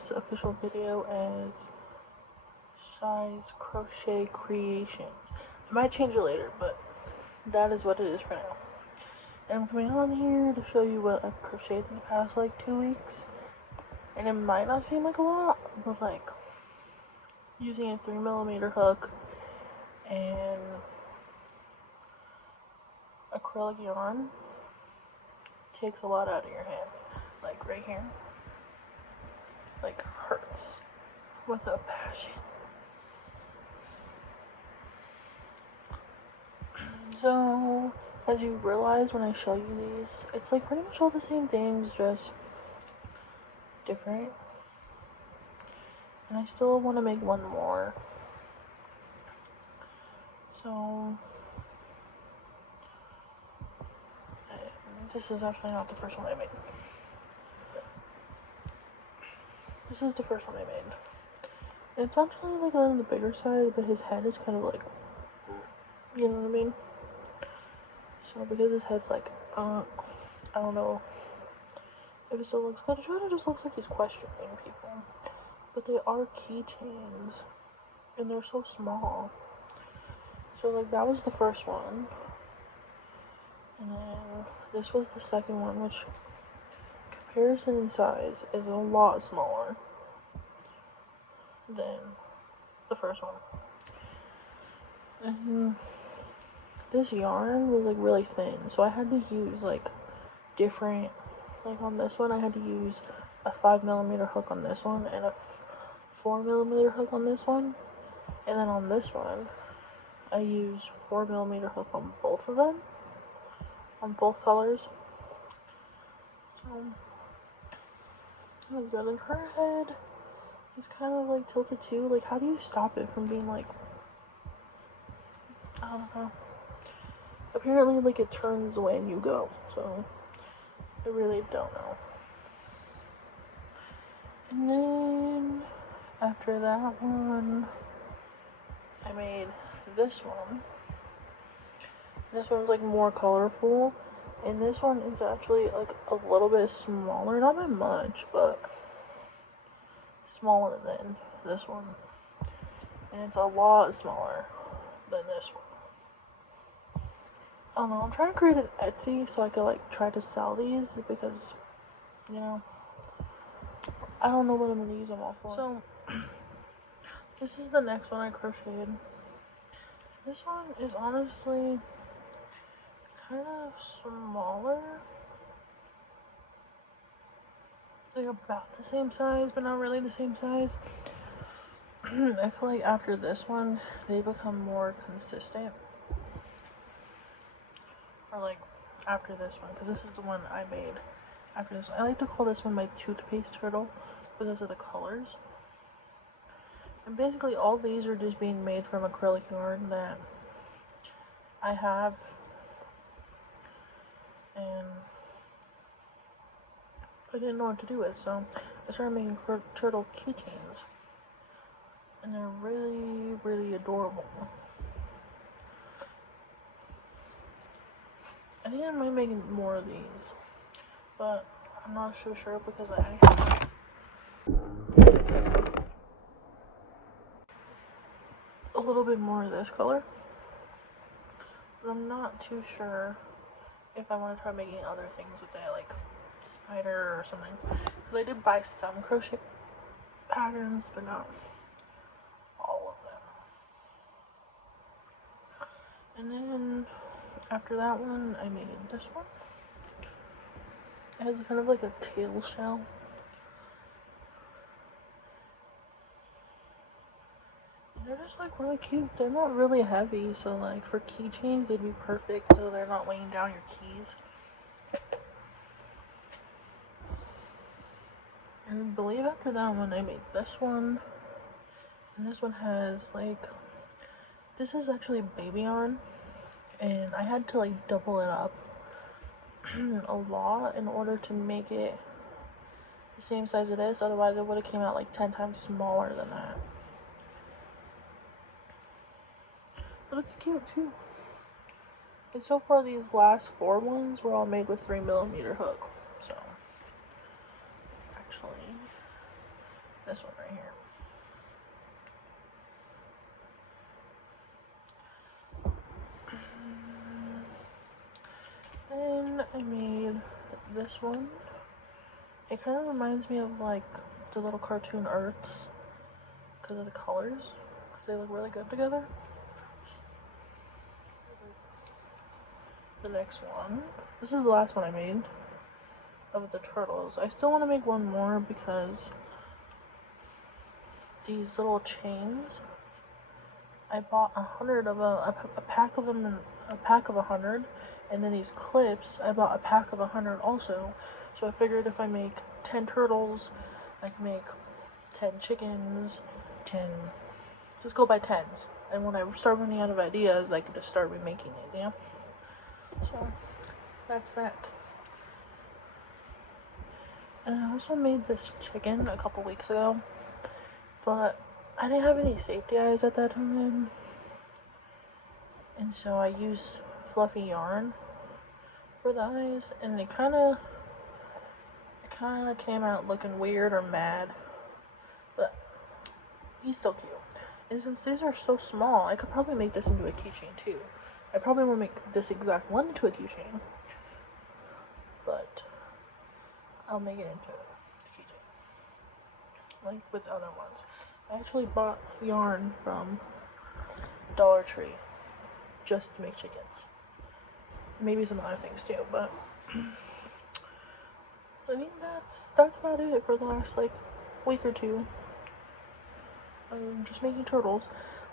this official video as Shy's Crochet Creations. I might change it later, but that is what it is for now. And I'm coming on here to show you what I've crocheted in the past like 2 weeks. And it might not seem like a lot, but like using a 3mm hook and acrylic yarn takes a lot out of your hands. Like right here, like hurts with a passion. So as you realize when I show you these, it's like pretty much all the same things, just different. And I still want to make one more. So this is actually not the first one I made. This is the first one I made. And it's actually like on the bigger side, but his head is kind of like, you know what I mean? So because his head's like, I don't know if it still looks good. It kind of just looks like he's questioning people. But they are keychains, and they're so small. So like that was the first one. And then this was the second one, which comparison in size is a lot smaller than the first one. And this yarn was like really thin, so I had to use like different, like on this one I had to use a 5mm hook on this one and a 4mm hook on this one, and then on this one I used 4mm hook on both of them, on both colors. That was good. And her head is kind of like tilted too. Like, how do you stop it from being like, I don't know. Apparently, like, it turns when you go, so I really don't know. And then after that one, I made this one. This one's like more colorful, and this one is actually like a little bit smaller, not by much, but smaller than this one. And it's a lot smaller than this one. I don't know, I'm trying to create an Etsy so I could like try to sell these, because, you know, I don't know what I'm gonna use them all for. So this is the next one I crocheted. This one is honestly kind of smaller, like about the same size, but not really the same size. I feel like after this one they become more consistent, or like after this one, because this is the one I made after this one. I like to call this one my toothpaste turtle because of the colors. And basically all these are just being made from acrylic yarn that I have, and I didn't know what to do with, so I started making turtle keychains, and they're really, really adorable. I think I might make more of these, but I'm not so sure because I have a little bit more of this color, but I'm not too sure if I want to try making other things with that, like spider or something, because I did buy some crochet patterns, but not all of them. And then after that one I made this one. It has kind of like a tail shell. They're just like really cute. They're not really heavy, so like for keychains they'd be perfect so they're not weighing down your keys. And I believe after that one I made this one. And this one has like, this is actually baby yarn, and I had to like double it up a lot in order to make it the same size as this, otherwise it would have came out like 10 times smaller than that. But it's cute too. And so far these last 4 ones were all made with 3mm hook. So actually This one right here. Then I made this one. It kind of reminds me of like the little cartoon Earths because of the colors, because they look really good together. The next one. This is the last one I made of the turtles. I still want to make one more because these little chains, I bought 100 of a pack of them, a pack of 100, and then these clips, I bought a pack of 100 also. So I figured if I make 10 turtles, I can make 10 chickens, 10, just go by tens. And when I start running out of ideas, I can just start remaking these, you know? So, that's that. And I also made this chicken a couple weeks ago, but I didn't have any safety eyes at that time. And so I used fluffy yarn for the eyes, and it kind of came out looking weird or mad, but he's still cute. And since these are so small, I could probably make this into a keychain too. I probably won't make this exact one into a keychain, but I'll make it into a keychain, like with other ones. I actually bought yarn from Dollar Tree just to make chickens. Maybe some other things too, but I think that's about it for the last like week or two. I'm just making turtles.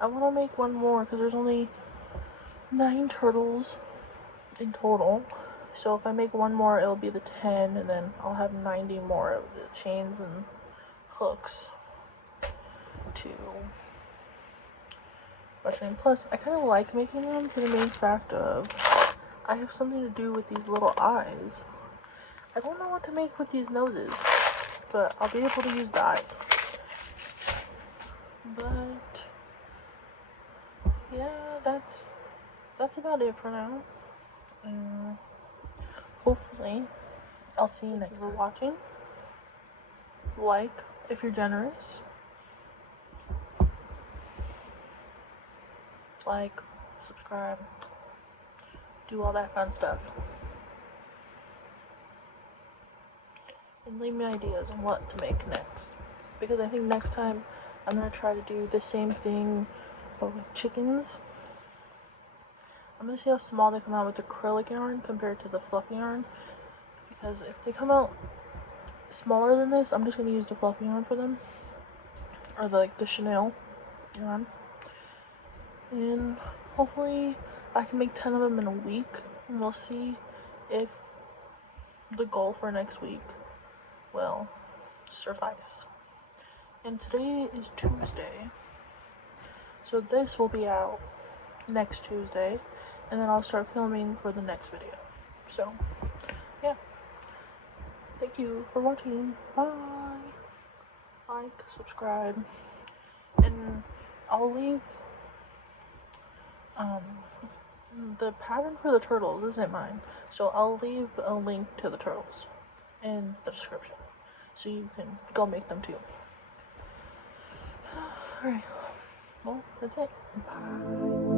I want to make one more because there's only 9 turtles in total. So if I make one more, it'll be the 10, and then I'll have 90 more of the chains and hooks to brush in. Plus, I kind of like making them for the main fact of I have something to do with these little eyes. I don't know what to make with these noses, but I'll be able to use the eyes. But yeah, that's about it for now. Hopefully, I'll see you next time. Thank you for watching. Like if you're generous. Like, subscribe, do all that fun stuff. And leave me ideas on what to make next. Because I think next time I'm going to try to do the same thing but with chickens. I'm going to see how small they come out with acrylic yarn compared to the fluffy yarn. Because if they come out smaller than this, I'm just going to use the fluffy yarn for them. Or the Chanel yarn. And hopefully I can make 10 of them in a week. And we'll see if the goal for next week will suffice. And today is Tuesday. So this will be out next Tuesday. And then I'll start filming for the next video. So, yeah. Thank you for watching. Bye. Like, subscribe. And I'll leave the pattern for the turtles isn't mine. So I'll leave a link to the turtles in the description. So you can go make them too. Alright. Well, that's it. Bye.